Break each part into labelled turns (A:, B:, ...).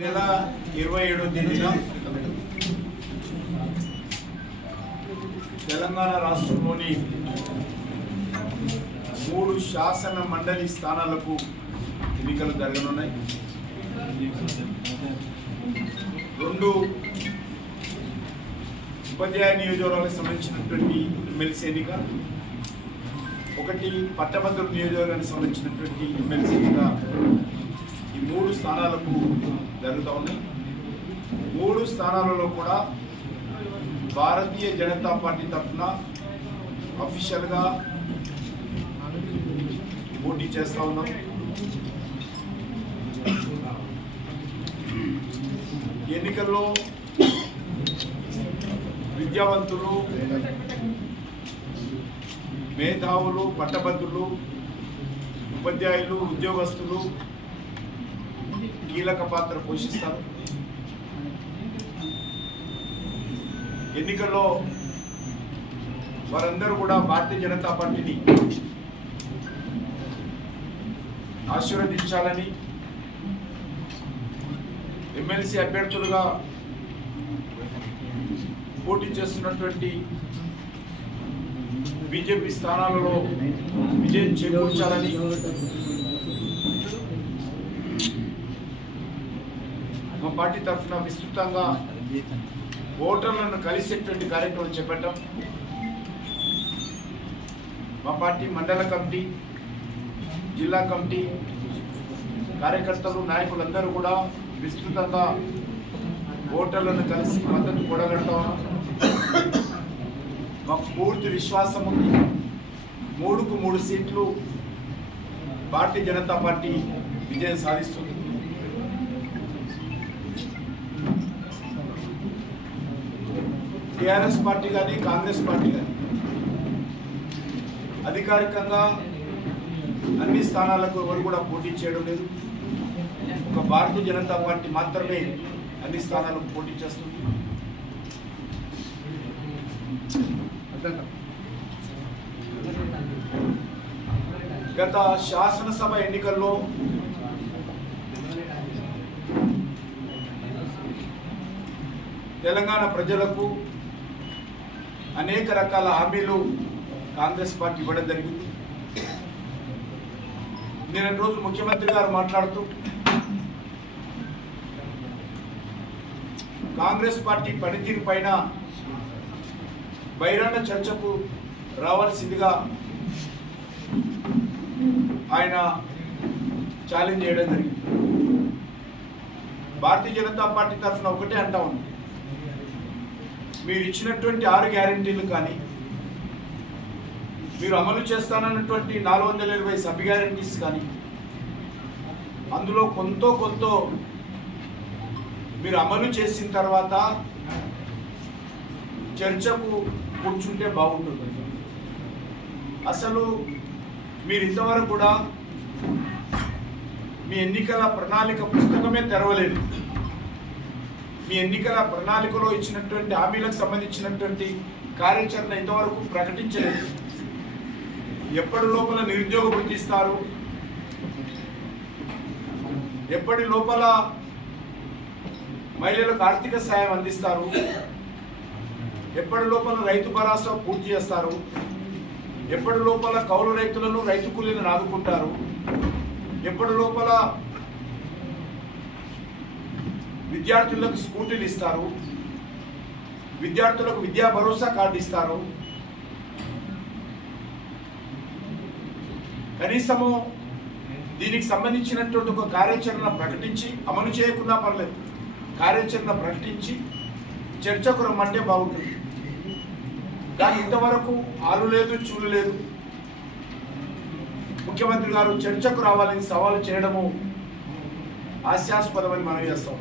A: నెల ఇరవై ఏడో తేదీన తెలంగాణ రాష్ట్రంలోని మూడు శాసన మండలి స్థానాలకు ఎన్నికలు జరగనున్నాయి. రెండు ఉపాధ్యాయ నియోజకవర్గాలకు సంబంధించినటువంటి ఎమ్మెల్సీ ఎన్నిక ఒకటి పట్టభద్రుల నియోజకవర్గానికి సంబంధించినటువంటి ఎమ్మెల్సీ ఎన్నిక. ఈ మూడు స్థానాలకు జరుగుతూ ఉన్నాయి. మూడు స్థానాలలో కూడా భారతీయ జనతా పార్టీ తరఫున అఫీషియల్గా పోటీ చేస్తూ ఉన్నాం. ఎన్నికల్లో విద్యావంతులు మేధావులు పట్టభద్రులు ఉపాధ్యాయులు ఉద్యోగస్తులు కీలక పాత్ర పోషిస్తారు. ఎన్నికల్లో వారందరూ కూడా భారతీయ జనతా పార్టీని ఆశీర్వదించాలని ఎమ్మెల్సీ అభ్యర్థులుగా పోటీ చేస్తున్నటువంటి బీజేపీ స్థానాలలో విజయం చేకూర్చాలని మా పార్టీ తరఫున విస్తృతంగా ఓటర్లను కలిసేటువంటి కార్యక్రమం చేపట్టాం. మా పార్టీ మండల కమిటీ జిల్లా కమిటీ కార్యకర్తలు నాయకులందరూ కూడా విస్తృతంగా ఓటర్లను కలిసి మద్దతు కూడగడతా. మాకు పూర్తి విశ్వాసం ఉంది. మూడుకు మూడు సీట్లు భారతీయ జనతా పార్టీ విజయం సాధిస్తుంది. టిఆర్ఎస్ పార్టీ కానీ కాంగ్రెస్ పార్టీ కానీ అధికారికంగా అన్ని స్థానాలకు ఎవరు కూడా పోటీ చేయడం లేదు. ఒక భారతీయ జనతా పార్టీ మాత్రమే అన్ని స్థానాలకు పోటీ చేస్తుంది. గత శాసనసభ ఎన్నికల్లో తెలంగాణ ప్రజలకు అనేక రకాల హామీలు కాంగ్రెస్ పార్టీ ఇవ్వడం జరిగింది. నేను రోజు ముఖ్యమంత్రి గారు మాట్లాడుతూ కాంగ్రెస్ పార్టీ పనితీరు పైన బహిరంగ చర్చకు రావాల్సిందిగా ఆయన ఛాలెంజ్ చేయడం జరిగింది. భారతీయ జనతా పార్టీ తరఫున ఒకటే అంటా ఉంది. మీరు ఇచ్చినటువంటి ఆరు గ్యారంటీలు కానీ మీరు అమలు చేస్తానన్నటువంటి నాలుగు వందల ఇరవై సబ్ గ్యారంటీస్ కానీ అందులో కొంత కొంత మీరు అమలు చేసిన తర్వాత చర్చకు కూర్చుంటే బాగుంటుంది. అసలు మీరు ఇంతవరకు కూడా మీ ఎన్నికల ప్రణాళిక పుస్తకమే తెరవలేదు. మీ ఎన్నికల ప్రణాళికలో ఇచ్చినటువంటి హామీలకు సంబంధించినటువంటి కార్యాచరణ ఇంతవరకు ప్రకటించలేదు. ఎప్పటి లోపల నిరుద్యోగ వృత్తి ఇస్తారు? ఎప్పటి లోపల మహిళలకు ఆర్థిక సాయం అందిస్తారు? ఎప్పటి లోపల రైతు భరోసా పూర్తి చేస్తారు? ఎప్పటి లోపల కౌలు రైతులను రైతు కూలీలను ఆదుకుంటారు? ఎప్పటి లోపల విద్యార్థులకు స్కూటీలు ఇస్తారు. విద్యార్థులకు విద్యా భరోసా కార్డు ఇస్తారు. కనీసము దీనికి సంబంధించినటువంటి ఒక కార్యాచరణ ప్రకటించి అమలు చేయకుండా పర్లేదు. కార్యాచరణ ప్రకటించి చర్చకు రమ్మంటే బాగుంటుంది. కానీ ఇంతవరకు ఆలు లేదు చూలు లేదు. ముఖ్యమంత్రి గారు చర్చకు రావాలని సవాలు చేయడము హాస్యాస్పదమని మనం చేస్తాం.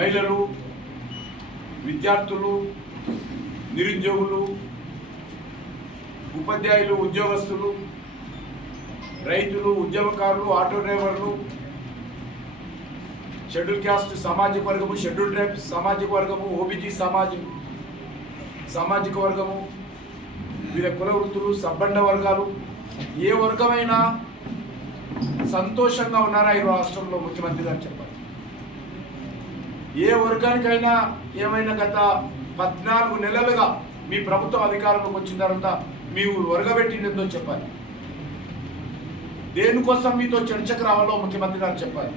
A: మహిళలు విద్యార్థులు నిరుద్యోగులు ఉపాధ్యాయులు ఉద్యోగస్తులు రైతులు ఉద్యమకారులు ఆటో డ్రైవర్లు షెడ్యూల్ క్యాస్ట్ సామాజిక వర్గము షెడ్యూల్ ట్రైబ్ సామాజిక వర్గము ఓబీజీ సామాజిక సామాజిక వర్గము వివిధ కుల వృత్తులు సబ్బండ వర్గాలు ఏ వర్గమైనా సంతోషంగా ఉన్నారా ఈ రాష్ట్రంలో ముఖ్యమంత్రి గారు చెప్పారు ఏ వర్గానికైనా ఏమైనా గత పద్నాలుగు నెలలుగా మీ ప్రభుత్వం అధికారంలోకి వచ్చిన తర్వాత మీ ఒరగబెట్టిందో చెప్పాలి. దేనికోసం మీతో చర్చకు రావాలో ముఖ్యమంత్రి గారు చెప్పాలి.